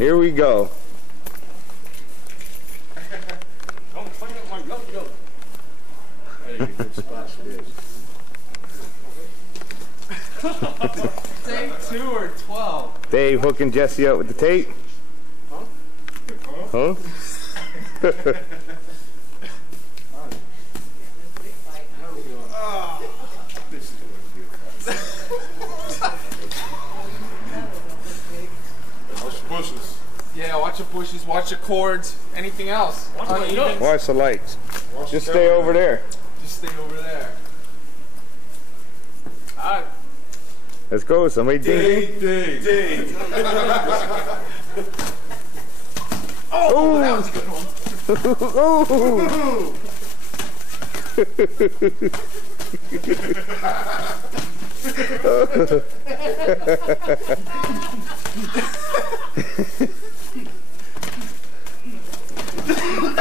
Here we go. Don't clean up my yo-yo. Hey, good spot for this. Take 2 or 12. Dave hooking Jesse up with the tape. Huh? Watch the bushes. Yeah, watch the bushes, watch the cords, anything else. Uneven. Watch the lights. Watch Just the stay camera. over there. Just stay over there. Alright. Let's go. Somebody ding. Ding. Oh, that was a good one. Oh!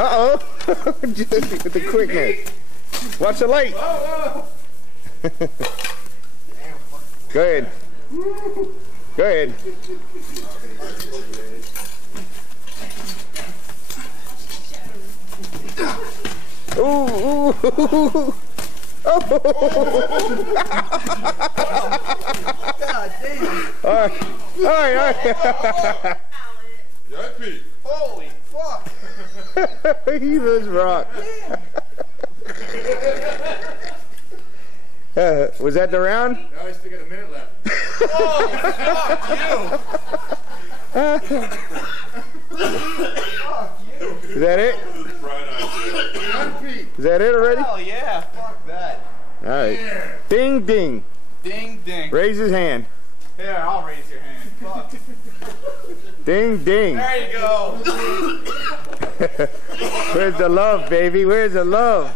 Uh-oh. Jesse with the quickness. Watch the light. Go ahead. Go ahead. Ooh, ooh, ooh. Oh. God damn. All right. All right. All right. Yippee. Holy fuck. He was rock. Was that the round? Now I still got a minute left. Oh, fuck you. Fuck you. Is that it? Is that it already? Hell yeah, fuck that. All right. Ding, ding. Ding, ding. Raise his hand. Here, I'll raise your hand. Fuck. Ding, ding. There you go. Where's the love, baby? Where's the love?